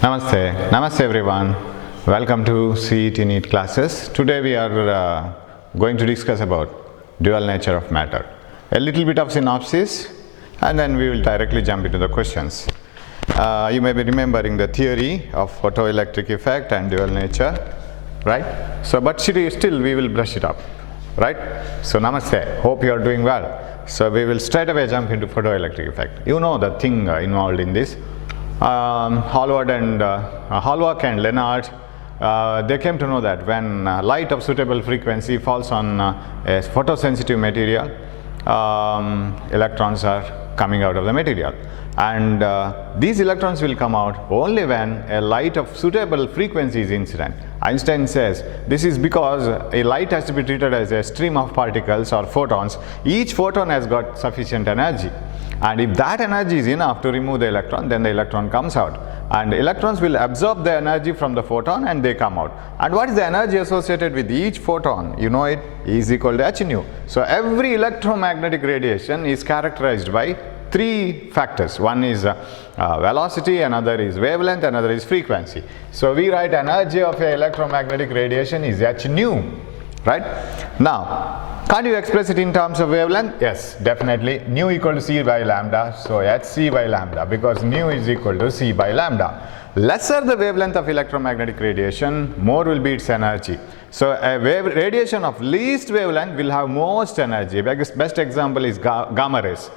Namaste everyone. Welcome to CET NEET classes. Today we are going to discuss about dual nature of matter. A little bit of synopsis and then we will directly jump into the questions. You may be remembering the theory of photoelectric effect and dual nature, right? So but still we will brush it up, right? So namaste, hope you are doing well. So we will straight away jump into photoelectric effect. You know the thing involved in this. Hallward and Lenard, they came to know that when light of suitable frequency falls on a photosensitive material, electrons are coming out of the material, and these electrons will come out only when a light of suitable frequency is incident. Einstein says this is because a light has to be treated as a stream of particles or photons. Each photon has got sufficient energy, and if that energy is enough to remove the electron, then the electron comes out, and electrons will absorb the energy from the photon and they come out. And what is the energy associated with each photon? You know it, E is equal to h nu. So every electromagnetic radiation is characterized by three factors. One is velocity, another is wavelength, another is frequency. So we write energy of a electromagnetic radiation is h nu, right? Now, can't you express it in terms of wavelength? Yes, definitely. Nu equal to c by lambda, so hc by lambda, because nu is equal to c by lambda. Lesser the wavelength of electromagnetic radiation, more will be its energy. So a radiation of least wavelength will have most energy. Best example is gamma rays.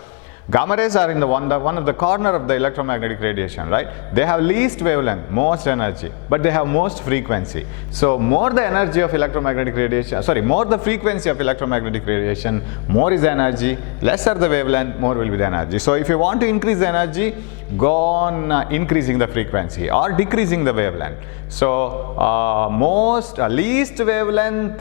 Gamma rays are in the one of the corner of the electromagnetic radiation, right? They have least wavelength, most energy, but they have most frequency. So more the energy of electromagnetic radiation, more the frequency of electromagnetic radiation, more is the energy. Lesser the wavelength, more will be the energy. So if you want to increase the energy, go on increasing the frequency or decreasing the wavelength. So least wavelength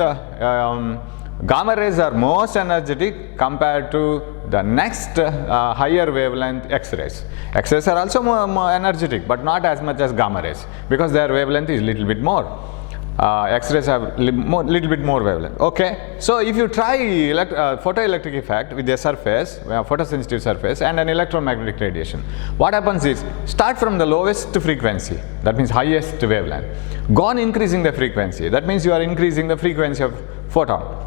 gamma rays are most energetic compared to the next higher wavelength X-rays. X-rays are also more energetic, but not as much as gamma rays, because their wavelength is little bit more. X-rays have little bit more wavelength. Okay, so if you try photoelectric effect with a surface, photosensitive surface, and an electromagnetic radiation, what happens is, start from the lowest frequency, that means highest wavelength, go on increasing the frequency, that means you are increasing the frequency of photon.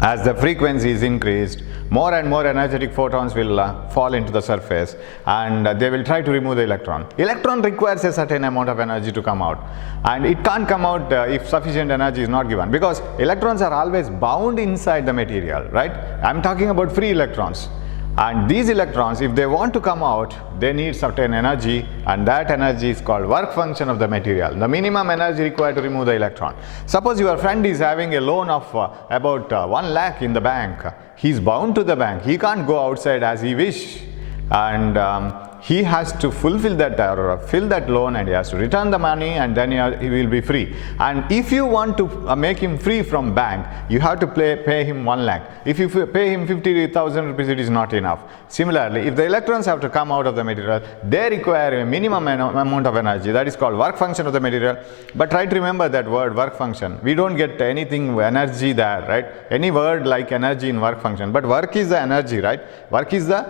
As the frequency is increased, more and more energetic photons will fall into the surface, and they will try to remove the electron. Electron requires a certain amount of energy to come out, and it can't come out if sufficient energy is not given, because electrons are always bound inside the material, right? I'm talking about free electrons. And these electrons, if they want to come out, they need certain energy, and that energy is called work function of the material, the minimum energy required to remove the electron. Suppose your friend is having a loan of about 1 lakh in the bank. He is bound to the bank. He can't go outside as he wish, and he has to fulfill that or fill that loan, and he has to return the money, and then he will be free. And if you want to make him free from bank, you have to pay him 1 lakh. If you pay him 50,000 rupees, it is not enough. Similarly, if the electrons have to come out of the material, they require a minimum amount of energy, that is called work function of the material. But try to remember that word, work function. We don't get anything energy there, right? Any word like energy in work function, but work is the energy, right? Work is that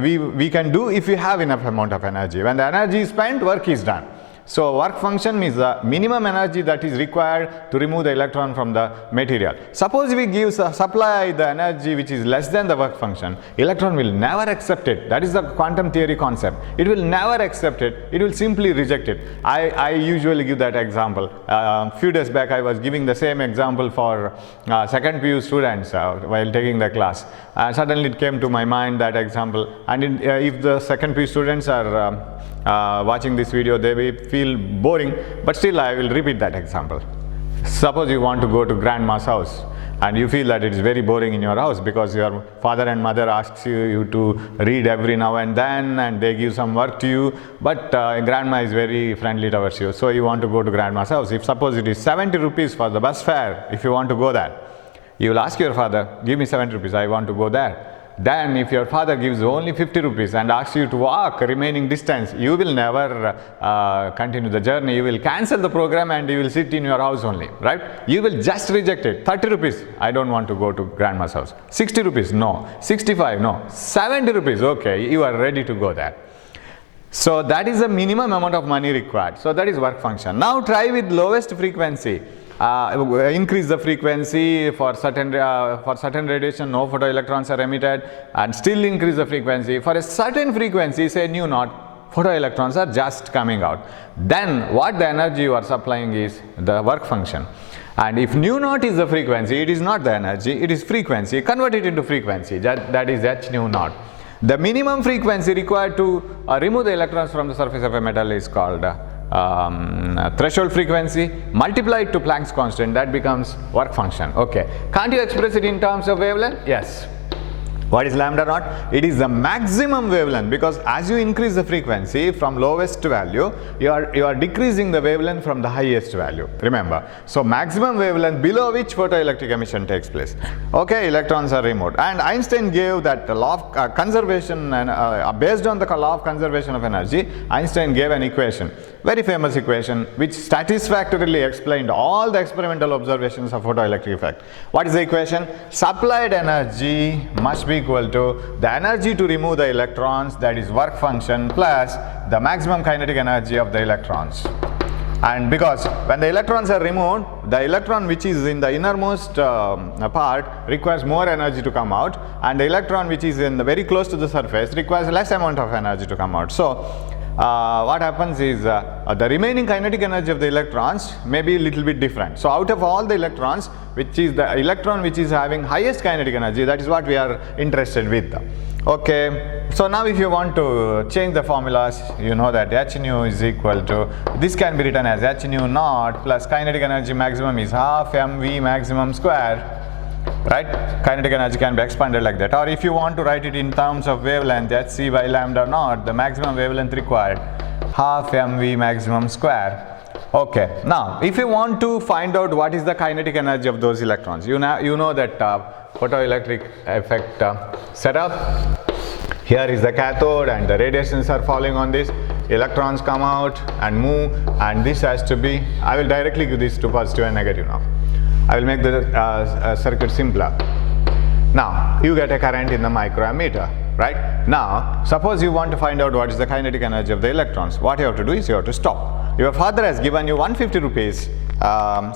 we can do if we have enough amount of energy. When the energy is spent, work is done. So work function means the minimum energy that is required to remove the electron from the material. Suppose we supply the energy which is less than the work function, electron will never accept it. That is the quantum theory concept. It will never accept it. It will simply reject it. I usually give that example. Few days back I was giving the same example for second PU students while taking the class. Suddenly it came to my mind, that example, and if the second PU students are watching this video, they will feel boring, but still I will repeat that example. Suppose you want to go to grandma's house, and you feel that it is very boring in your house because your father and mother asks you to read every now and then, and they give some work to you, but grandma is very friendly towards you, so you want to go to grandma's house. If suppose it is 70 rupees for the bus fare, if you want to go there, you will ask your father, give me 70 rupees, I want to go there. Then if your father gives only 50 rupees and asks you to walk remaining distance, you will never continue the journey. You will cancel the program and you will sit in your house only, right? You will just reject it. 30 rupees, I don't want to go to grandma's house. 60 rupees, no. 65, no. 70 rupees, okay, you are ready to go there. So that is the minimum amount of money required. So that is work function. Now try with lowest frequency. Increase the frequency for certain radiation, no photoelectrons are emitted, and still increase the frequency. For a certain frequency, say nu naught, photoelectrons are just coming out. Then what the energy you are supplying is the work function. And if nu naught is the frequency, it is not the energy, it is frequency. Convert it into frequency, that is h nu naught. The minimum frequency required to remove the electrons from the surface of a metal is called threshold frequency. Multiply it to Planck's constant, that becomes work function. Okay. Can't you express it in terms of wavelength? Yes. What is lambda naught? It is the maximum wavelength, because as you increase the frequency from lowest value, you are decreasing the wavelength from the highest value. Remember. So maximum wavelength below which photoelectric emission takes place. Okay, electrons are removed. And Einstein gave that law of conservation, and based on the law of conservation of energy, Einstein gave an equation, very famous equation, which satisfactorily explained all the experimental observations of photoelectric effect. What is the equation? Supplied energy must be equal to the energy to remove the electrons, that is work function, plus the maximum kinetic energy of the electrons. And because when the electrons are removed, the electron which is in the innermost part requires more energy to come out, and the electron which is in the very close to the surface requires less amount of energy to come out. So what happens is the remaining kinetic energy of the electrons may be a little bit different. So out of all the electrons, which is the electron which is having highest kinetic energy, that is what we are interested with. Okay, so now if you want to change the formulas, you know that h nu is equal to, this can be written as h nu naught plus kinetic energy maximum is half mv maximum square, right? Kinetic energy can be expanded like that. Or if you want to write it in terms of wavelength, hc by lambda naught, the maximum wavelength required, half mv maximum square. Okay, now if you want to find out what is the kinetic energy of those electrons, you know that photoelectric effect setup. Here is the cathode and the radiations are falling on this. Electrons come out and move, and this has to be, I will directly give this to positive and negative now. I will make the circuit simpler. Now you get a current in the microammeter, right? Now suppose you want to find out what is the kinetic energy of the electrons. What you have to do is you have to stop. Your father has given you 150 rupees,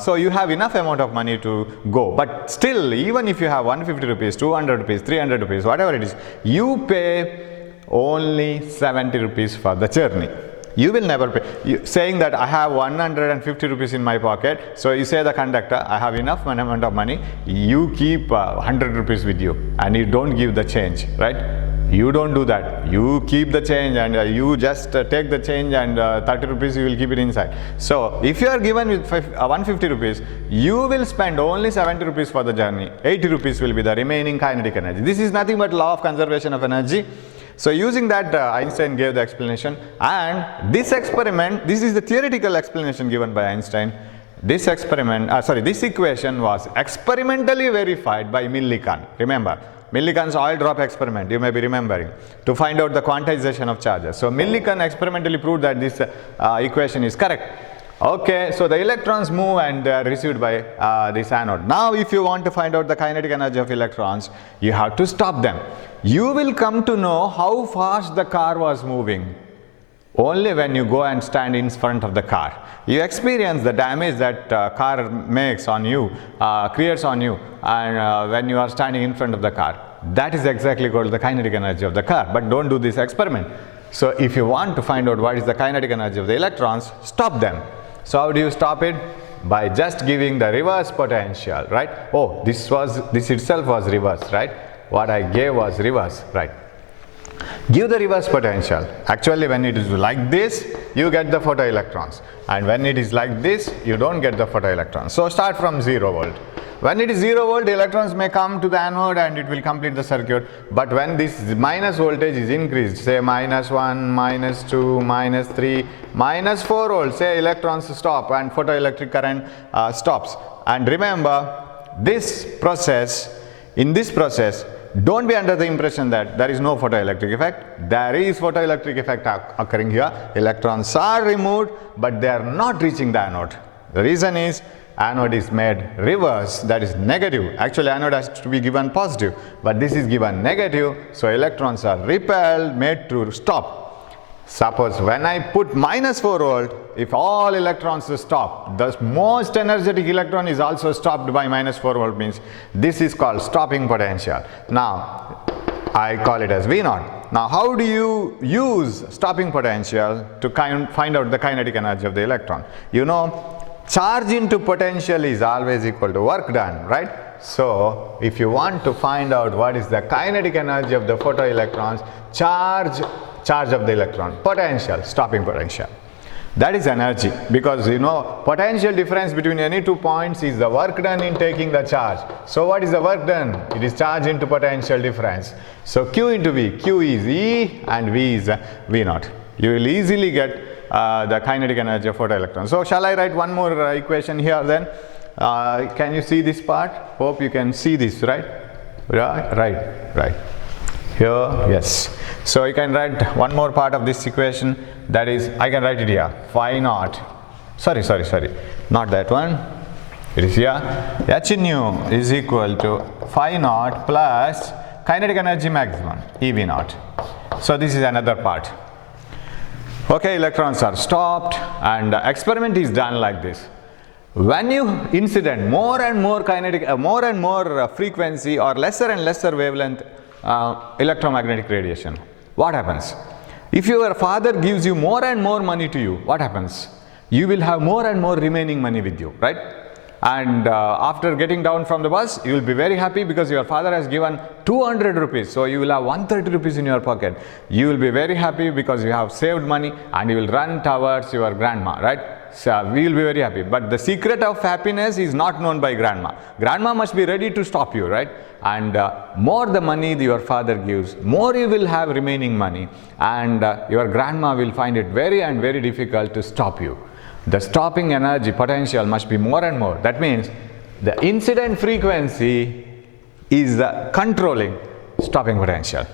so you have enough amount of money to go. But still, even if you have 150 rupees, 200 rupees, 300 rupees, whatever it is, you pay only 70 rupees for the journey. You will never pay. Saying that I have 150 rupees in my pocket, so you say the conductor, I have enough amount of money, you keep 100 rupees with you and you don't give the change, right? You don't do that. You keep the change and you just take the change, and 30 rupees you will keep it inside. So if you are given with 150 rupees, you will spend only 70 rupees for the journey. 80 rupees will be the remaining kinetic energy. This is nothing but law of conservation of energy. So using that, Einstein gave the explanation, and this experiment, this is the theoretical explanation given by Einstein. This equation was experimentally verified by Millikan. Remember, Millikan's oil drop experiment, you may be remembering, to find out the quantization of charges. So Millikan experimentally proved that this equation is correct. Okay, so the electrons move and they are received by this anode. Now if you want to find out the kinetic energy of electrons, you have to stop them. You will come to know how fast the car was moving only when you go and stand in front of the car. You experience the damage that car makes on you, creates on you, and when you are standing in front of the car. That is exactly called the kinetic energy of the car, but don't do this experiment. So if you want to find out what is the kinetic energy of the electrons, stop them. So how do you stop it? By just giving the reverse potential, right? Oh, this itself was reverse, right? What I gave was reverse, right? Give the reverse potential. Actually, when it is like this, you get the photoelectrons, and when it is like this, you don't get the photoelectrons. So start from 0 volt. When it is 0 volt, the electrons may come to the anode and it will complete the circuit. But when this minus voltage is increased, say -1, -2, -3, -4 volts, say electrons stop and photoelectric current stops. And remember, in this process, don't be under the impression that there is no photoelectric effect. There is photoelectric effect occurring here. Electrons are removed, but they are not reaching the anode. The reason is anode is made reverse, that is negative. Actually, anode has to be given positive, but this is given negative, so electrons are repelled, made to stop. Suppose when I put minus 4 volt, if all electrons stop, the most energetic electron is also stopped by minus 4 volt, means this is called stopping potential. Now I call it as V naught. Now how do you use stopping potential to find out the kinetic energy of the electron? You know, charge into potential is always equal to work done, right? So if you want to find out what is the kinetic energy of the photoelectrons, charge of the electron, potential, stopping potential. That is energy, because you know potential difference between any 2 points is the work done in taking the charge. So what is the work done? It is charge into potential difference. So Q into V, Q is E and V is V naught. You will easily get the kinetic energy of photoelectrons. So shall I write one more equation here then? Can you see this part? Hope you can see this, right? Right. Here, yes. So you can write one more part of this equation, that is, I can write it here, phi naught, sorry, not that one, it is here, H nu is equal to phi naught plus kinetic energy maximum, EV naught. So this is another part. Okay, electrons are stopped and the experiment is done like this. When you incident more and more kinetic, more and more frequency or lesser and lesser wavelength electromagnetic radiation, what happens? If your father gives you more and more money to you, what happens? You will have more and more remaining money with you, right? And after getting down from the bus, you will be very happy because your father has given 200 rupees. So you will have 130 rupees in your pocket. You will be very happy because you have saved money and you will run towards your grandma, right? So we will be very happy. But the secret of happiness is not known by grandma. Grandma must be ready to stop you, right? And more the money your father gives, more you will have remaining money, and your grandma will find it very difficult to stop you. The stopping energy potential must be more and more. That means the incident frequency is controlling stopping potential,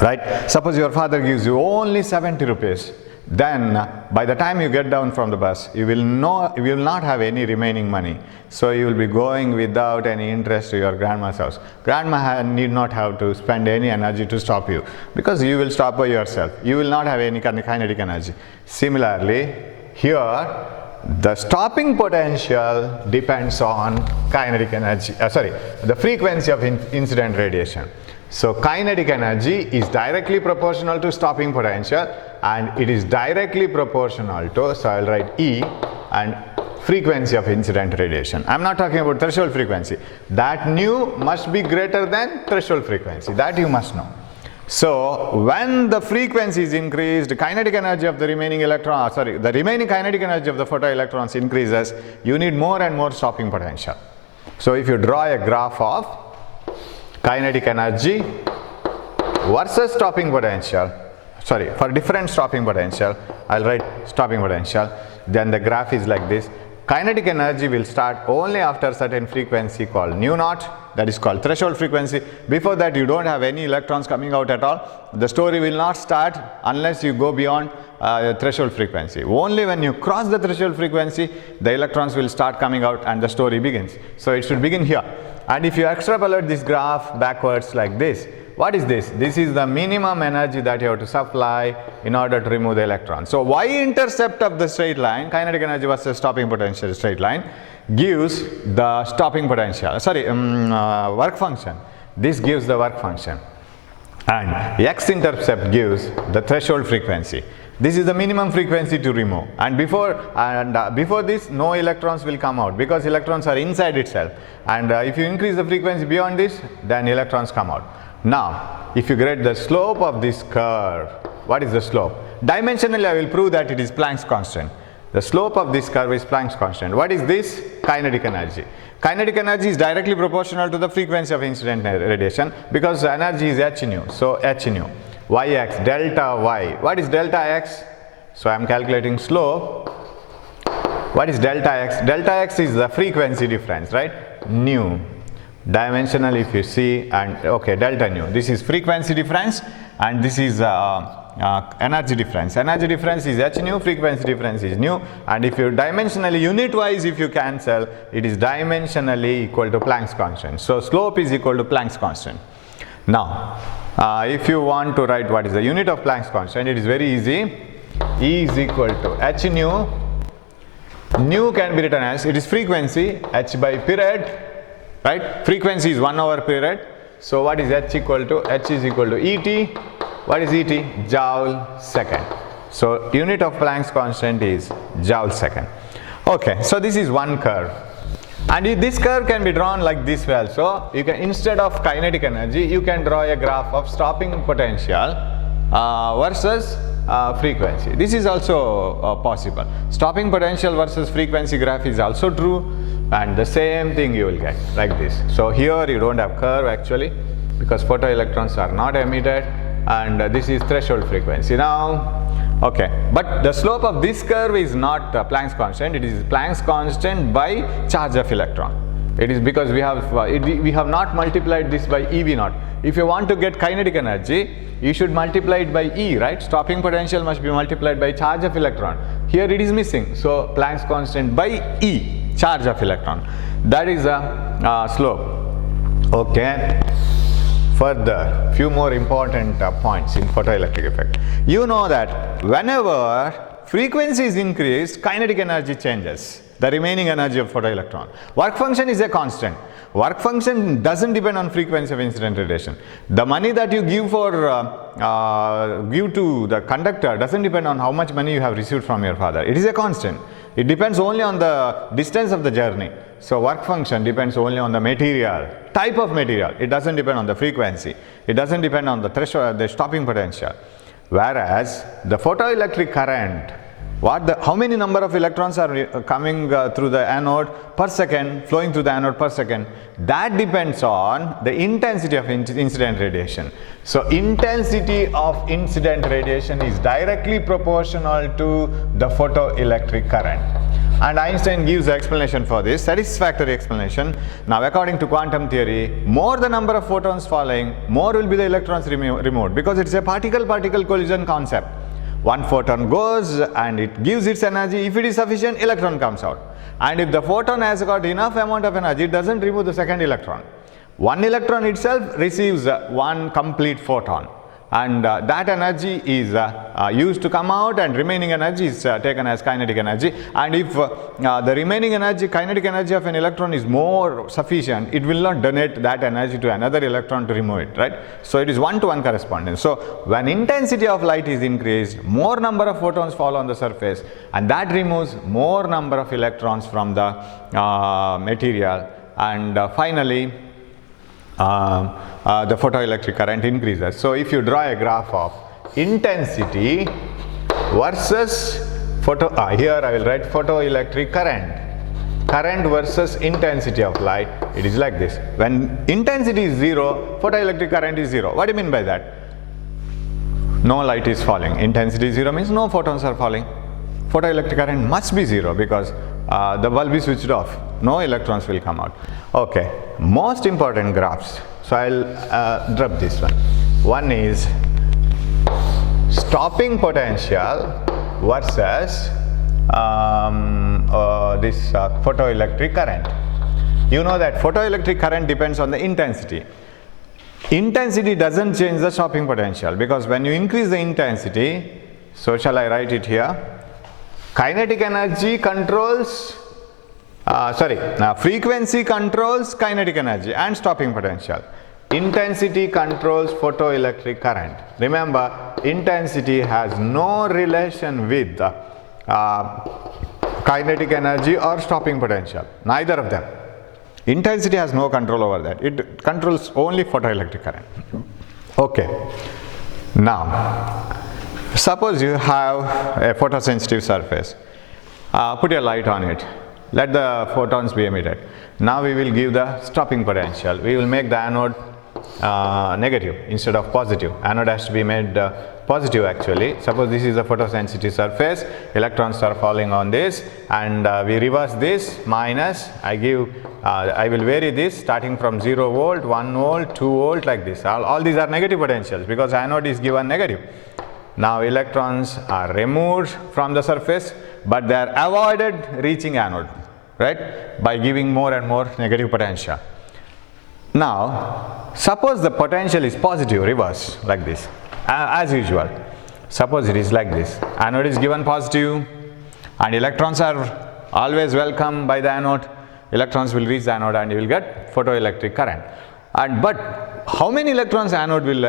right? Suppose your father gives you only 70 rupees. Then by the time you get down from the bus, you will not have any remaining money. So you will be going without any interest to your grandma's house. Grandma need not have to spend any energy to stop you, because you will stop by yourself. You will not have any kinetic energy. Similarly, here the stopping potential depends on kinetic energy, the frequency of incident radiation. So kinetic energy is directly proportional to stopping potential, and it is directly proportional to, so I will write E, and frequency of incident radiation. I am not talking about threshold frequency. That nu must be greater than threshold frequency. That you must know. So when the frequency is increased, kinetic energy of the remaining the remaining kinetic energy of the photoelectrons increases, you need more and more stopping potential. So if you draw a graph of kinetic energy versus stopping potential, for different stopping potential, I'll write stopping potential, then the graph is like this. Kinetic energy will start only after certain frequency called nu naught, that is called threshold frequency. Before that you don't have any electrons coming out at all. The story will not start unless you go beyond threshold frequency. Only when you cross the threshold frequency, the electrons will start coming out and the story begins. So it should begin here. And if you extrapolate this graph backwards like this, what is this? This is the minimum energy that you have to supply in order to remove the electron. So y-intercept of the straight line, kinetic energy versus stopping potential straight line, gives the stopping potential, work function. This gives the work function. And x-intercept gives the threshold frequency. This is the minimum frequency to remove, and before this no electrons will come out, because electrons are inside itself, and if you increase the frequency beyond this, then electrons come out. Now if you get the slope of this curve, what is the slope? Dimensionally I will prove that it is Planck's constant. The slope of this curve is Planck's constant. What is this? Kinetic energy. Kinetic energy is directly proportional to the frequency of incident radiation, because the energy is h nu. So h nu, yx, delta y. What is delta x? So I am calculating slope. What is delta x? Delta x is the frequency difference, right? Nu. Dimensional if you see, and okay, delta nu. This is frequency difference and this is energy difference. Energy difference is h nu, frequency difference is nu, and if you dimensionally unit wise if you cancel, it is dimensionally equal to Planck's constant. So slope is equal to Planck's constant. Now if you want to write what is the unit of Planck's constant, it is very easy. E is equal to h nu. Nu can be written as, it is frequency, h by period, right? Frequency is 1 over period. So what is h equal to? H is equal to Et. What is Et? Joule second. So unit of Planck's constant is joule second. Okay, so this is one curve. And this curve can be drawn like this well. So you can, instead of kinetic energy, you can draw a graph of stopping potential versus frequency. This is also possible. Stopping potential versus frequency graph is also true, and the same thing you will get like this. So here you don't have curve actually, because photoelectrons are not emitted, and this is threshold frequency. Now, okay, but the slope of this curve is not Planck's constant, it is Planck's constant by charge of electron. It is because we have not multiplied this by EV naught. If you want to get kinetic energy, you should multiply it by E, right? Stopping potential must be multiplied by charge of electron. Here it is missing, so Planck's constant by E, charge of electron. That is the slope. Okay. Further, few more important points in photoelectric effect. You know that whenever frequency is increased, kinetic energy changes, the remaining energy of photoelectron. Work function is a constant. Work function doesn't depend on frequency of incident radiation. The money that you give to the conductor doesn't depend on how much money you have received from your father. It is a constant. It depends only on the distance of the journey. So work function depends only on the material, type of material. It doesn't depend on the frequency. It doesn't depend on the threshold, the stopping potential. Whereas the photoelectric current, how many number of electrons are coming through the anode per second, flowing through the anode per second, that depends on the intensity of incident radiation. So intensity of incident radiation is directly proportional to the photoelectric current. And Einstein gives the explanation for this, satisfactory explanation. Now according to quantum theory, more the number of photons falling, more will be the electrons removed, because it's a particle-particle collision concept. One photon goes and it gives its energy. If it is sufficient, electron comes out. And if the photon has got enough amount of energy, it doesn't remove the second electron. One electron itself receives one complete photon. And that energy is used to come out, and remaining energy is taken as kinetic energy. And if the remaining energy, kinetic energy of an electron is more sufficient, it will not donate that energy to another electron to remove it, right? So it is one-to-one correspondence. So when intensity of light is increased, more number of photons fall on the surface, and that removes more number of electrons from the material. And finally, the photoelectric current increases. So if you draw a graph of intensity versus here I will write photoelectric current versus intensity of light. It is like this. When intensity is 0, photoelectric current is 0. What do you mean by that? No light is falling. Intensity 0 means no photons are falling. Photoelectric current must be 0 because the bulb is switched off. No electrons will come out. Okay, most important graphs. So I'll drop this one. One is stopping potential versus this photoelectric current. You know that photoelectric current depends on the intensity. Intensity doesn't change the stopping potential, because when you increase the intensity, so shall I write it here? Kinetic energy controls, frequency controls kinetic energy and stopping potential. Intensity controls photoelectric current. Remember, intensity has no relation with kinetic energy or stopping potential, neither of them. Intensity has no control over that. It controls only photoelectric current. Okay. Now, suppose you have a photosensitive surface. Put a light on it. Let the photons be emitted. Now we will give the stopping potential. We will make the anode negative instead of positive. Anode has to be made positive actually. Suppose this is a photosensitive surface. Electrons are falling on this, and we reverse this minus. I will vary this starting from 0 volt, 1 volt, 2 volt like this. All these are negative potentials because anode is given negative. Now electrons are removed from the surface, but they are avoided reaching anode, right, by giving more and more negative potential. Now, suppose the potential is positive, reverse, like this, as usual. Suppose it is like this. Anode is given positive, and electrons are always welcome by the anode. Electrons will reach the anode and you will get photoelectric current. But how many electrons anode will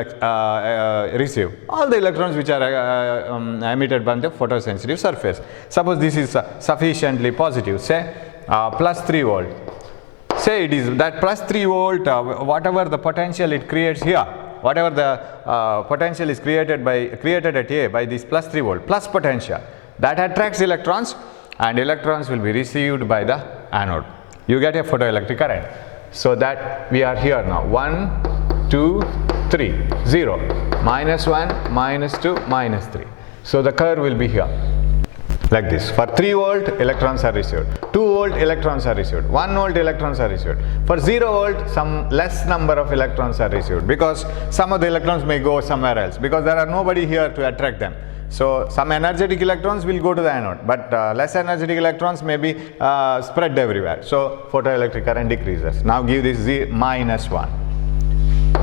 receive? All the electrons which are emitted by the photosensitive surface. Suppose this is sufficiently positive, say plus 3 volt. Say it is that plus 3 volt, whatever the potential it creates here, whatever the potential is created at A by this plus 3 volt, plus potential, that attracts electrons and electrons will be received by the anode. You get a photoelectric current. So that we are here now, 1, 2, 3, 0, minus 1, minus 2, minus 3. So the curve will be here, like this. For 3 volt, electrons are received. 2 volt, electrons are received. 1 volt, electrons are received. For 0 volt, some less number of electrons are received, because some of the electrons may go somewhere else, because there are nobody here to attract them. So some energetic electrons will go to the anode, but less energetic electrons may be spread everywhere. So photoelectric current decreases. Now give this Z minus 1.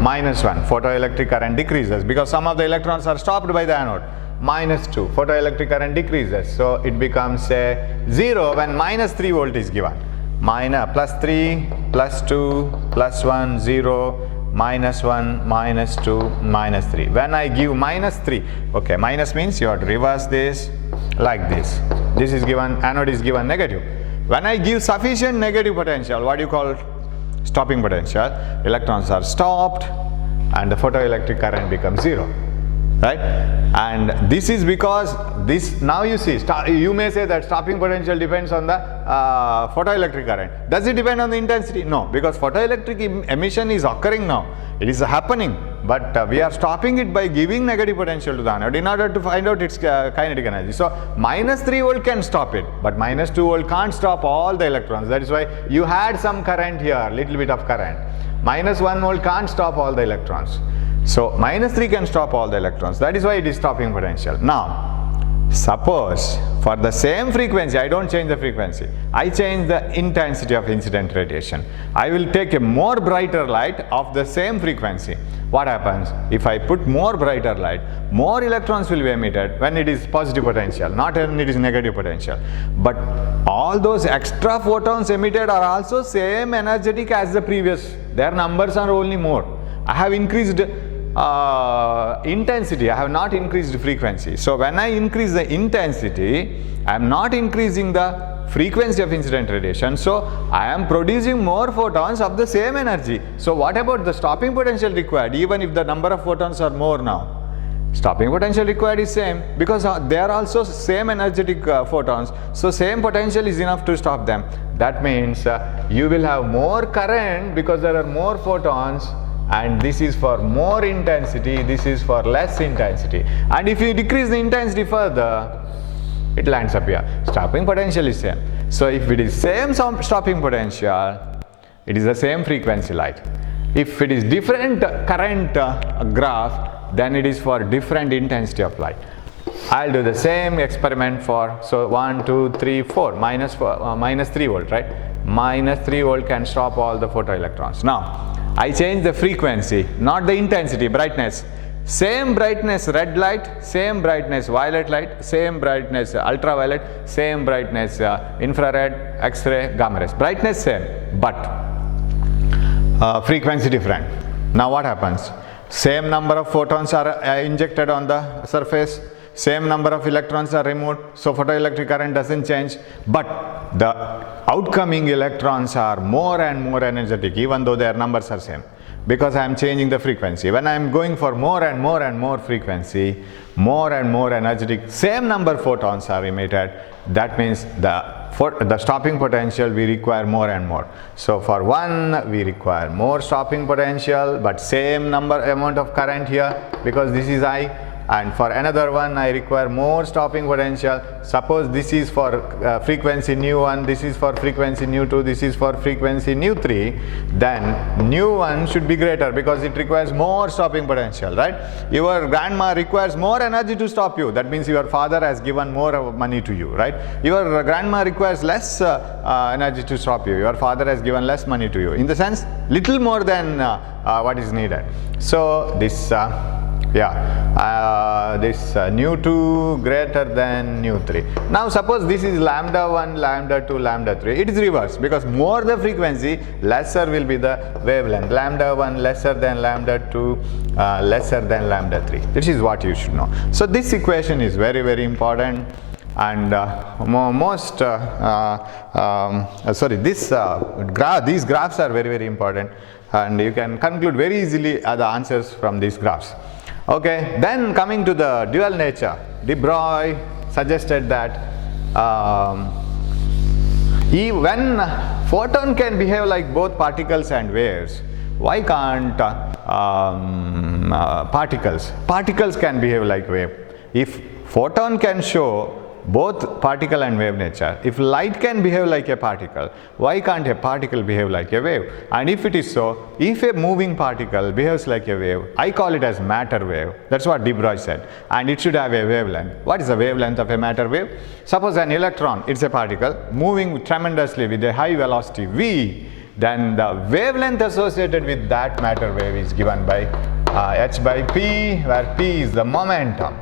Minus 1, photoelectric current decreases because some of the electrons are stopped by the anode. Minus 2, photoelectric current decreases. So it becomes say 0 when minus 3 volt is given. Plus 3, plus 2, plus 1, 0, minus 1, minus 2, minus 3. When I give minus 3, okay, minus means you have to reverse this like this. This is given, anode is given negative. When I give sufficient negative potential, what do you call stopping potential? Electrons are stopped and the photoelectric current becomes 0. Right? And this is because this, now you see, you may say that stopping potential depends on the photoelectric current. Does it depend on the intensity? No, because photoelectric emission is occurring now. It is happening, but we are stopping it by giving negative potential to the anode in order to find out its kinetic energy. So minus 3 volt can stop it, but minus 2 volt can't stop all the electrons. That is why you had some current here, little bit of current. Minus 1 volt can't stop all the electrons. So minus 3 can stop all the electrons. That is why it is stopping potential. Now, suppose for the same frequency, I don't change the frequency. I change the intensity of incident radiation. I will take a more brighter light of the same frequency. What happens? If I put more brighter light, more electrons will be emitted when it is positive potential, not when it is negative potential. But all those extra photons emitted are also same energetic as the previous. Their numbers are only more. I have increased intensity, I have not increased frequency. So when I increase the intensity, I am not increasing the frequency of incident radiation. So I am producing more photons of the same energy. So what about the stopping potential required, even if the number of photons are more now? Stopping potential required is same, because they are also same energetic photons. So same potential is enough to stop them. That means you will have more current because there are more photons. And this is for more intensity, this is for less intensity. And if you decrease the intensity further, it lands up here. Stopping potential is same. So if it is same stopping potential, it is the same frequency light. If it is different current graph, then it is for different intensity of light. I'll do the same experiment for, so 1, 2, 3, 4, minus 3 volt, right? Minus 3 volt can stop all the photoelectrons. Now, I change the frequency, not the intensity, brightness. Same brightness red light, same brightness violet light, same brightness ultraviolet, same brightness infrared, X-ray, gamma rays. Brightness same, but frequency different. Now what happens? Same number of photons are injected on the surface, same number of electrons are removed, so photoelectric current doesn't change, but the outcoming electrons are more and more energetic, even though their numbers are same, because I am changing the frequency. When I am going for more and more and more frequency, more and more energetic, same number of photons are emitted. That means the stopping potential we require more and more. So for one we require more stopping potential, but same amount of current here, because this is I. and for another one I require more stopping potential. Suppose this is for frequency nu1, this is for frequency nu2, this is for frequency nu3, then nu1 should be greater because it requires more stopping potential, right? Your grandma requires more energy to stop you. That means your father has given more money to you, right? Your grandma requires less energy to stop you. Your father has given less money to you. In the sense, little more than what is needed. So this nu2 greater than nu3. Now suppose this is lambda 1, lambda 2, lambda 3. It is reverse because more the frequency, lesser will be the wavelength. Lambda 1 lesser than lambda 2, lesser than lambda 3. This is what you should know. So this equation is very, very important. And these graphs are very, very important, and you can conclude very easily the answers from these graphs. Okay, then coming to the dual nature, de Broglie suggested that when photon can behave like both particles and waves, why can't particles can behave like wave? If photon can show both particle and wave nature, if light can behave like a particle, why can't a particle behave like a wave? And if it is so, if a moving particle behaves like a wave, I call it as matter wave. That's what de Broglie said. And it should have a wavelength. What is the wavelength of a matter wave? Suppose an electron, it's a particle, moving tremendously with a high velocity v, then the wavelength associated with that matter wave is given by h by p, where p is the momentum,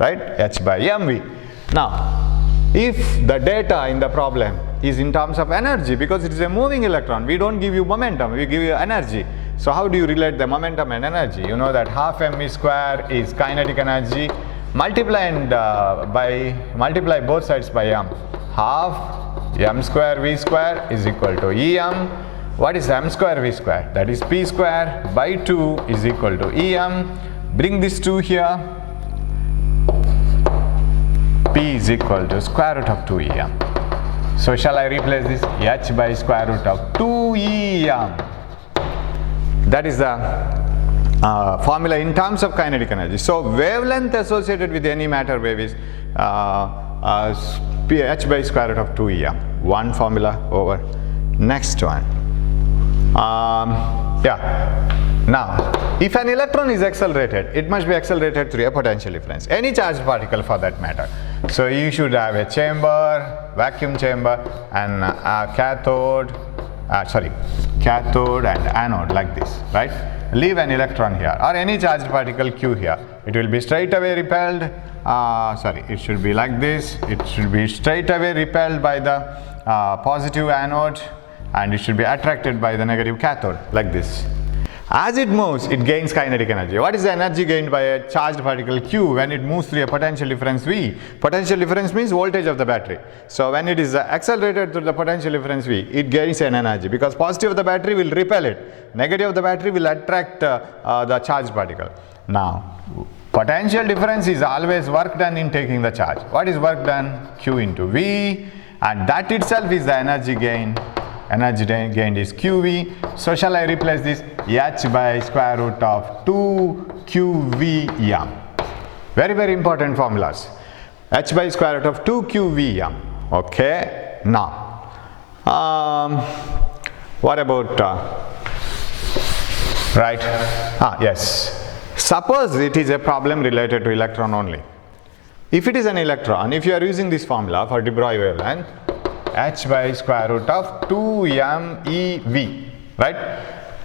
right? H by mv. Now, if the data in the problem is in terms of energy, because it is a moving electron, we don't give you momentum, we give you energy. So how do you relate the momentum and energy? You know that half mv square is kinetic energy, multiply both sides by m. Half m square v square is equal to em. What is m square v square? That is p square by 2 is equal to em. Bring this 2 here. P is equal to square root of 2em. So shall I replace this? H by square root of 2em. That is the formula in terms of kinetic energy. So wavelength associated with any matter wave is h by square root of 2em. One formula over. Next one. Now, if an electron is accelerated, it must be accelerated through a potential difference. Any charged particle for that matter. So you should have a chamber, vacuum chamber, and a cathode and anode like this, right? Leave an electron here or any charged particle Q here. It will be straight away repelled. It should be like this. It should be straight away repelled by the positive anode, and it should be attracted by the negative cathode like this. As it moves, it gains kinetic energy. What is the energy gained by a charged particle Q when it moves through a potential difference V? Potential difference means voltage of the battery. So when it is accelerated through the potential difference V, it gains an energy because positive of the battery will repel it, negative of the battery will attract the charged particle. Now, potential difference is always work done in taking the charge. What is work done? Q into V, and that itself is the energy gain. Energy gained is QV. So shall I replace this? H by square root of 2 QVM. Very, very important formulas. H by square root of 2 QVM. Okay. Now, what about right? Yes. Suppose it is a problem related to electron only. If it is an electron, if you are using this formula for de Broglie wavelength, h by square root of 2mev, right?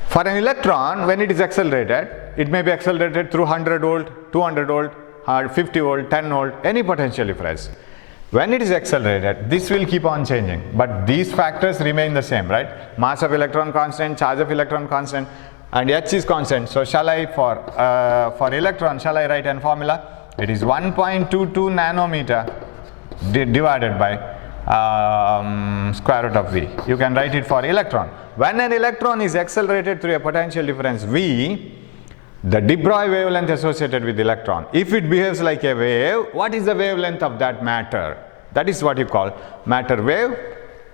For an electron, when it is accelerated, it may be accelerated through 100 volt, 200 volt, 50 volt, 10 volt, any potential difference. When it is accelerated, this will keep on changing, but these factors remain the same, right? Mass of electron constant, charge of electron constant, and h is constant. So shall I, for electron, shall I write a formula? It is 1.22 nanometer divided by square root of V. You can write it for electron. When an electron is accelerated through a potential difference V, the de Broglie wavelength associated with the electron, if it behaves like a wave, what is the wavelength of that matter? That is what you call matter wave,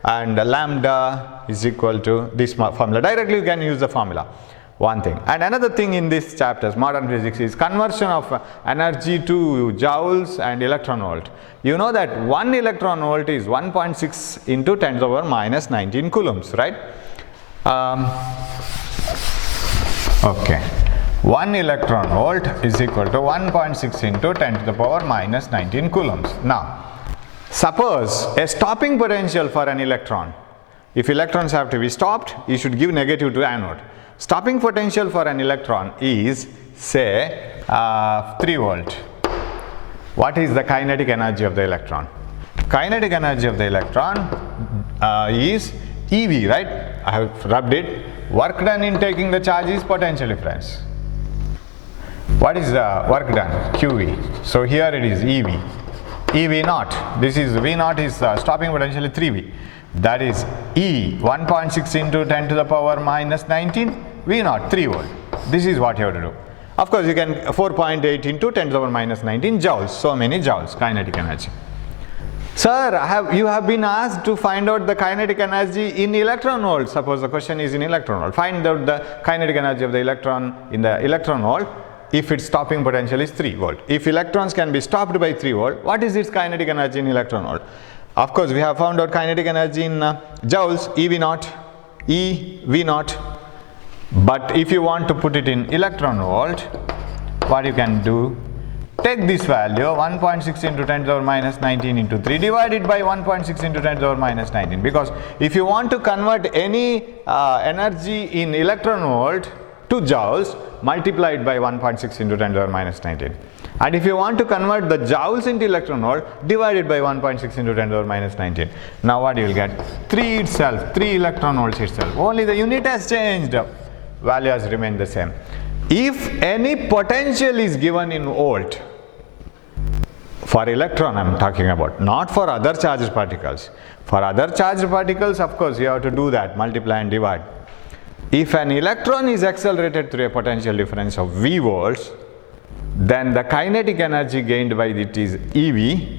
and lambda is equal to this formula. Directly you can use the formula. one thing. And another thing in this chapters, modern physics, is conversion of energy to joules and electron volt. You know that 1 electron volt is 1.6 into 10 to the power minus 19 coulombs, right? Okay. 1 electron volt is equal to 1.6 into 10 to the power minus 19 coulombs. Now, suppose a stopping potential for an electron. If electrons have to be stopped, you should give negative to anode. Stopping potential for an electron is, say, 3 volt. What is the kinetic energy of the electron? Kinetic energy of the electron is EV, right? I have rubbed it. Work done in taking the charge is potential difference. What is the work done? QV. So here it is EV. EV naught. This is V naught is stopping potential is 3V. That is E 1.6 into 10 to the power minus 19 V naught 3 volt. This is what you have to do. Of course, you can 4.8 into 10 to the power minus 19 joules. So many joules kinetic energy. Sir, you have been asked to find out the kinetic energy in electron volt. Suppose the question is in electron volt. Find out the kinetic energy of the electron in the electron volt if its stopping potential is 3 volt. If electrons can be stopped by 3 volt, what is its kinetic energy in electron volt? Of course, we have found out kinetic energy in joules, EV naught, EV naught. But if you want to put it in electron volt, what you can do? Take this value 1.6 into 10 to the power minus 19 into 3 divided by 1.6 into 10 to the power minus 19, because if you want to convert any energy in electron volt to joules, multiply it by 1.6 into 10 to the power minus 19. And if you want to convert the joules into electron volt, divide it by 1.6 into 10 to the power minus 19. Now what you will get? 3 itself, 3 electron volts itself. Only the unit has changed. Value has remained the same. If any potential is given in volt, for electron I am talking about, not for other charged particles. For other charged particles, of course, you have to do that, multiply and divide. If an electron is accelerated through a potential difference of V volts, then the kinetic energy gained by it is EV,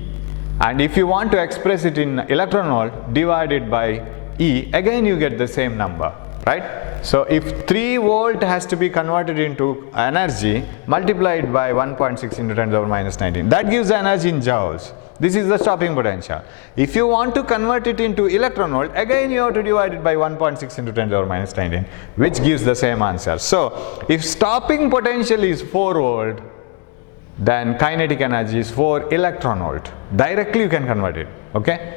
and if you want to express it in electron volt, divide it by E, again you get the same number, right? So if 3 volt has to be converted into energy, multiplied by 1.6 into 10 to the power minus 19. That gives the energy in joules. This is the stopping potential. If you want to convert it into electron volt, again you have to divide it by 1.6 into 10 to the power minus 19, which gives the same answer. So if stopping potential is 4 volt, then kinetic energy is 4 electron volt. Directly you can convert it, okay?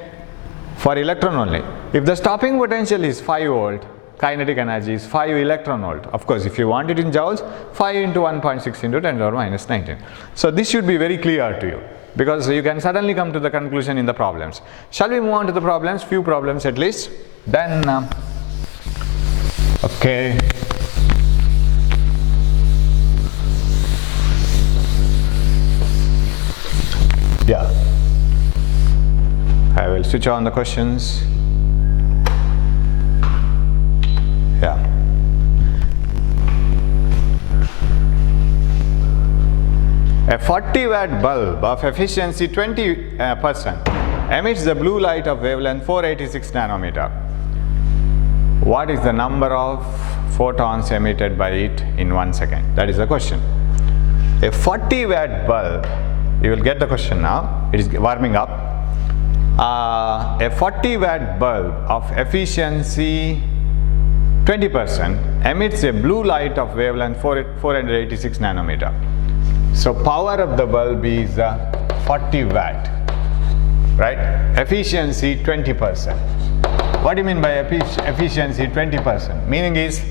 For electron only. If the stopping potential is 5 volt, kinetic energy is 5 electron volt. Of course, if you want it in joules, 5 into 1.6 into 10 to the power minus 19. So this should be very clear to you, because you can suddenly come to the conclusion in the problems. Shall we move on to the problems? Few problems at least. Then, okay. Yeah. I will switch on the questions. Yeah. A 40 watt bulb of efficiency 20% emits the blue light of wavelength 486 nanometer. What is the number of photons emitted by it in 1 second? That is the question. A 40 watt bulb, you will get the question now, it is warming up. A 40 watt bulb of efficiency 20% emits a blue light of wavelength 486 nanometer. So power of the bulb is 40 watt, right? Efficiency 20%. What do you mean by efficiency 20%? Meaning is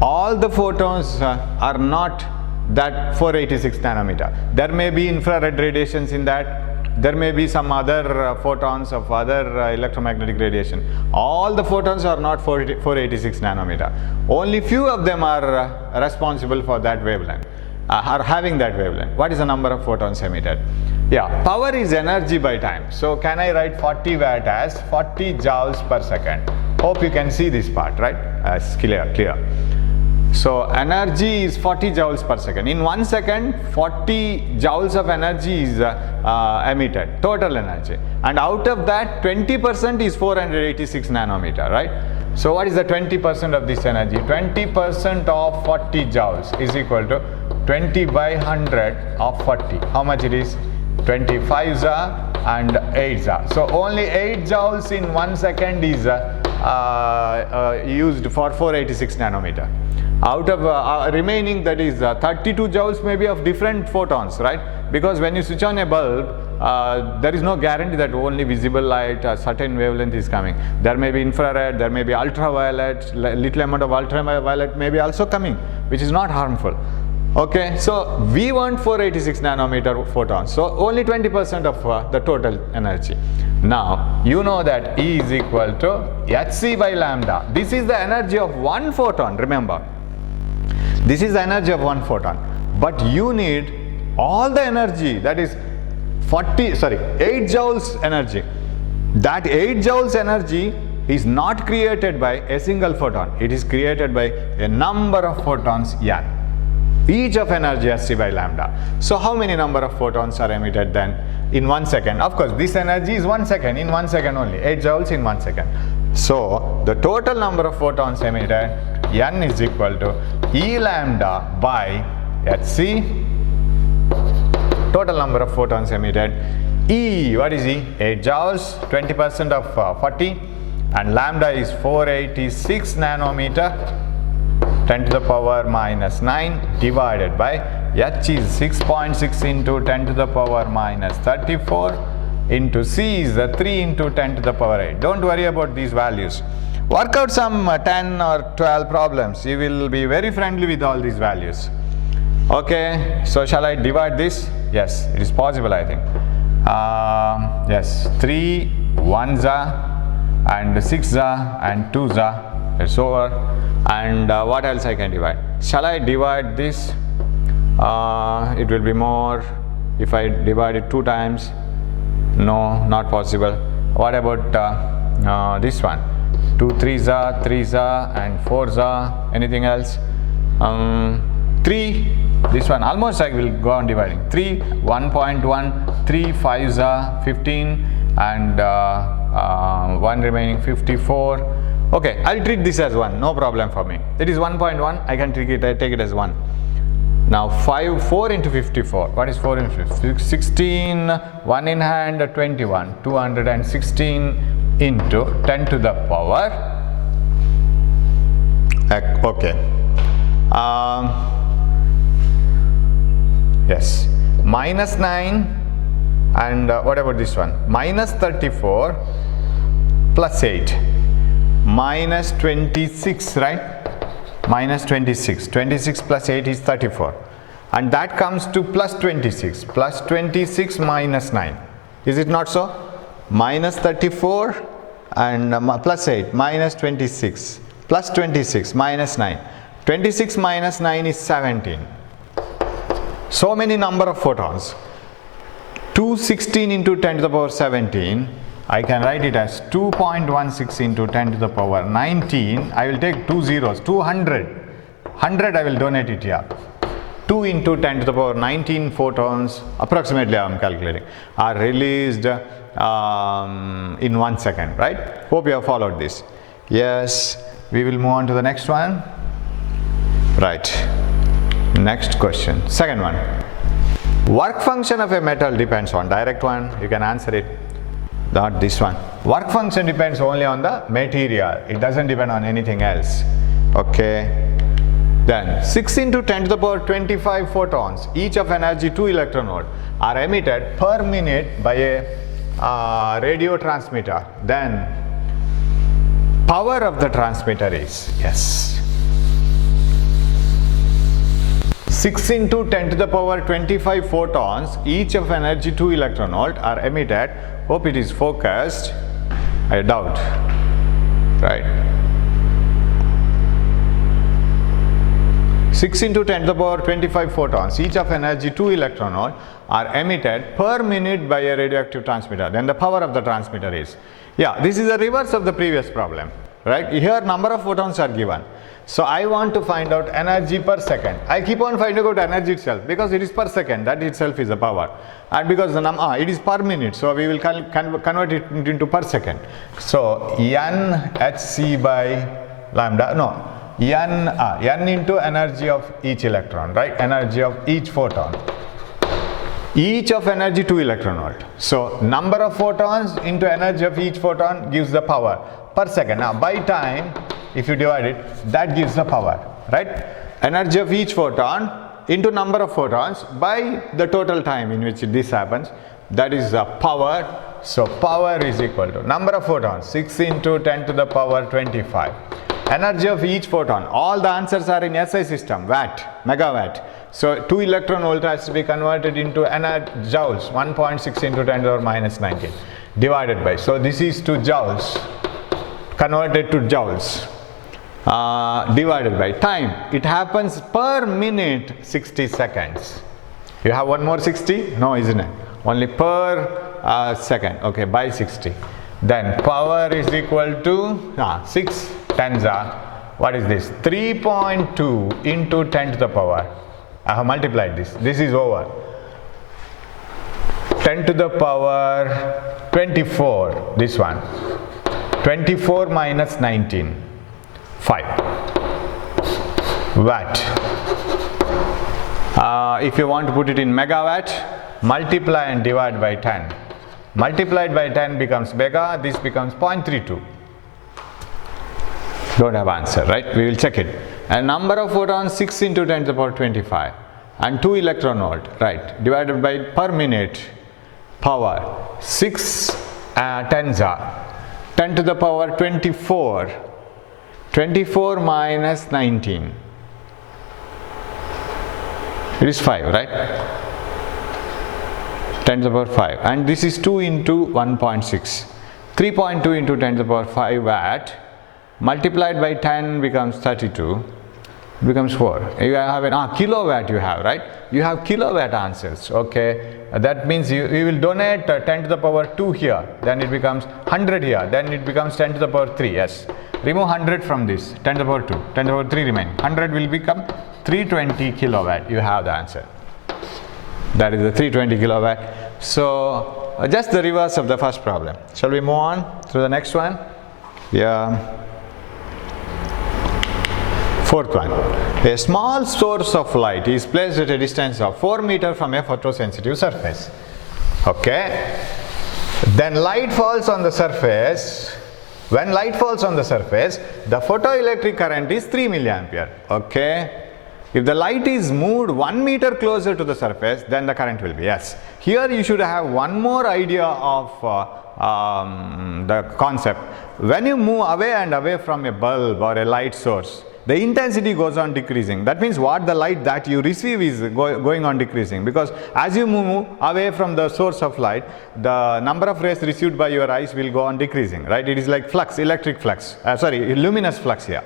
all the photons are not that 486 nanometer. There may be infrared radiations in that. There may be some other photons of other electromagnetic radiation. All the photons are not 486 nanometer. Only few of them are responsible for that wavelength, are having that wavelength. What is the number of photons emitted? Yeah, power is energy by time. So can I write 40 watt as 40 joules per second? Hope you can see this part, right? It's clear. So energy is 40 joules per second. In 1 second, 40 joules of energy is emitted, total energy. And out of that, 20% is 486 nanometer, right? So what is the 20% of this energy? 20% of 40 joules is equal to 20 by 100 of 40. How much it is? 25 za and 8 za. So only 8 joules in 1 second is used for 486 nanometer. Out of remaining, that is 32 joules maybe of different photons, right? Because when you switch on a bulb, there is no guarantee that only visible light, a certain wavelength is coming. There may be infrared, there may be ultraviolet, little amount of ultraviolet may be also coming, which is not harmful. Okay, so we want 486 nanometer photons, so only 20% of the total energy. Now, you know that E is equal to hc by lambda. This is the energy of one photon, remember. This is the energy of one photon, but you need all the energy, that is 8 joules energy. That 8 joules energy is not created by a single photon, it is created by a number of photons n. Each of energy hc by lambda. So how many number of photons are emitted then in 1 second? Of course, this energy is 1 second, in 1 second only, 8 joules in 1 second. So the total number of photons emitted, n is equal to E lambda by hc, total number of photons emitted. E, what is E? 8 joules, 20% of 40, and lambda is 486 nanometer, 10 to the power minus 9 divided by h is 6.6 into 10 to the power minus 34 into c is 3 into 10 to the power 8. Don't worry about these values. Work out some 10 or 12 problems. You will be very friendly with all these values. Okay, so shall I divide this? Yes, it is possible, I think. Yes, 3 1 za and 6 za and 2 za. It's over. And what else I can divide? Shall I divide this? It will be more if I divide it 2 times. No, not possible. What about this one? 2 3 za, 3 za and 4 za. Anything else? 3. This one almost I will go on dividing. 3 1.1, 3 5 za 15 and 1 remaining 54. Okay, I'll treat this as 1, no problem for me. It is 1.1, I can take it as 1. Now 4 into 54, what is 4 into 54? 16, 1 in hand, 21, 216 into 10 to the power. Okay. Yes, minus 9 and what about this one? Minus 34 plus 8. Minus 26, right? Minus 26. 26 plus 8 is 34. And that comes to plus 26. Plus 26 minus 9. Is it not so? Minus 34 and plus 8. Minus 26. Plus 26 minus 9. 26 minus 9 is 17. So many number of photons. 216 into 10 to the power 17. I can write it as 2.16 into 10 to the power 19. I will take 2 zeros, 200. 100 I will donate it here. 2 into 10 to the power 19 photons, approximately I am calculating, are released in 1 second, right? Hope you have followed this. Yes, we will move on to the next one. Right. Next question. Second one. Work function of a metal depends on, direct one, you can answer it. Not this one. Work function depends only on the material. It doesn't depend on anything else. Okay. Then 6 into 10 to the power 25 photons, each of energy 2 electron volt, are emitted per minute by a radio transmitter. Then power of the transmitter is, yes, 6 into 10 to the power 25 photons, each of energy 2 electron volt, are emitted. Hope it is focused. I doubt. Right. 6 into 10 to the power 25 photons, each of energy 2 electron volt, are emitted per minute by a radioactive transmitter. Then the power of the transmitter is. Yeah, this is the reverse of the previous problem. Right. Here number of photons are given. So I want to find out energy per second. I keep on finding out energy itself because it is per second, that itself is a power. And because the it is per minute, so we will convert it into per second. So N hc by lambda, no, N into energy of each electron, right? Energy of each photon. Each of energy 2 electron volt. So number of photons into energy of each photon gives the power per second. Now by time, if you divide it, that gives the power, right? Energy of each photon into number of photons by the total time in which this happens, that is the power. So power is equal to number of photons, 6 into 10 to the power 25. Energy of each photon, all the answers are in SI system, watt, megawatt. So 2 electron volt has to be converted into joules, 1.6 into 10 to the power minus 19 divided by, so this is to joules, converted to joules, divided by time. It happens per minute 60 seconds. You have one more 60? No, isn't it? Only per second. Okay, by 60. Then power is equal to 6 tens are, what is this? 3.2 into 10 to the power. I have multiplied this. This is over. 10 to the power 24. This one. 24 minus 19. 5 watt. If you want to put it in megawatt, multiply and divide by 10. Multiplied by 10 becomes mega, this becomes 0.32. Don't have answer, right? We will check it. And number of photons 6 into 10 to the power 25 and 2 electron volt, right? Divided by per minute power 6 tens are 10 to the power 24. 24 minus 19. It is 5, right? 10 to the power 5. And this is 2 into 1.6. 3.2 into 10 to the power 5 watt. Multiplied by 10 becomes 32. Becomes 4. You have an kilowatt you have, right? You have kilowatt answers, okay? That means you will donate 10 to the power 2 here. Then it becomes 100 here. Then it becomes 10 to the power 3, yes. Remove 100 from this, 10 to the power 2, 10 to the power 3 remain. 100 will become 320 kilowatt. You have the answer. That is the 320 kilowatt. So, just the reverse of the first problem. Shall we move on to the next one? Yeah. Fourth one. A small source of light is placed at a distance of 4 meters from a photosensitive surface. Okay. Then light falls on the surface. When light falls on the surface, the photoelectric current is 3 milliampere. Okay. If the light is moved 1 meter closer to the surface, then the current will be yes. Here you should have one more idea of the concept. When you move away and away from a bulb or a light source, the intensity goes on decreasing. That means what the light that you receive is going on decreasing, because as you move away from the source of light, the number of rays received by your eyes will go on decreasing, right? It is like flux, electric flux, luminous flux here.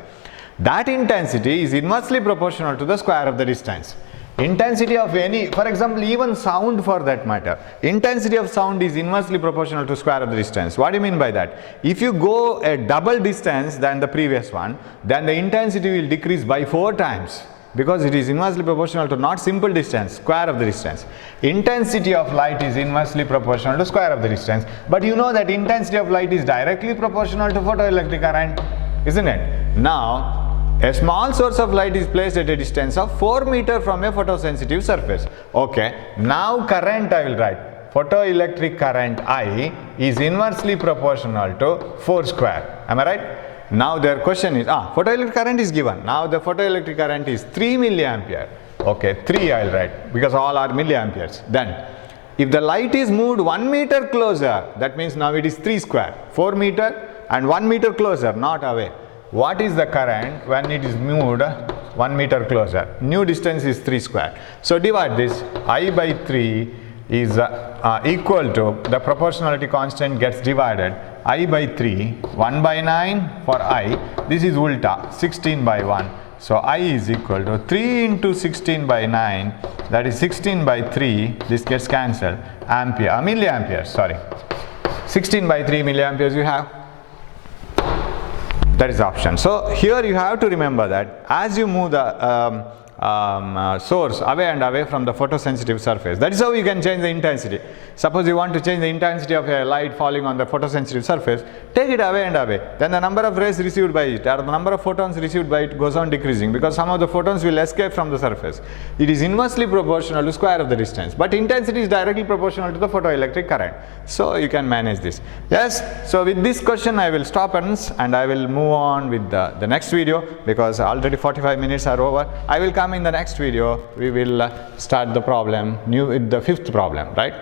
That intensity is inversely proportional to the square of the distance. Intensity of any, for example, even sound for that matter, intensity of sound is inversely proportional to square of the distance. What do you mean by that? If you go a double distance than the previous one, then the intensity will decrease by 4 times, because it is inversely proportional to not simple distance, square of the distance. Intensity of light is inversely proportional to square of the distance, but you know that intensity of light is directly proportional to photoelectric current, isn't it? Now, a small source of light is placed at a distance of 4 meters from a photosensitive surface. Okay, now current I will write. Photoelectric current I is inversely proportional to 4 square. Am I right? Now their question is, photoelectric current is given. Now the photoelectric current is 3 milliampere. Okay, 3 I will write because all are milliamperes. Then, if the light is moved 1 meter closer, that means now it is 3 square. 4 meter and 1 meter closer, not away. What is the current when it is moved 1 meter closer? New distance is 3 square. So divide this. I by 3 is equal to, the proportionality constant gets divided. I by 3, 1 by 9 for I. This is ulta, 16 by 1. So I is equal to 3 into 16 by 9. That is 16 by 3. This gets cancelled. Milliampere, sorry. 16 by 3 milliamperes you have. That is the option. So here you have to remember that as you move the source away and away from the photosensitive surface, that is how you can change the intensity. Suppose you want to change the intensity of a light falling on the photosensitive surface, take it away and away, then the number of rays received by it or the number of photons received by it goes on decreasing, because some of the photons will escape from the surface. It is inversely proportional to square of the distance, but intensity is directly proportional to the photoelectric current. So you can manage this. Yes, so with this question I will stop and I will move on with the next video, because already 45 minutes are over. I will come in the next video. We will start the problem with the 5th problem, right?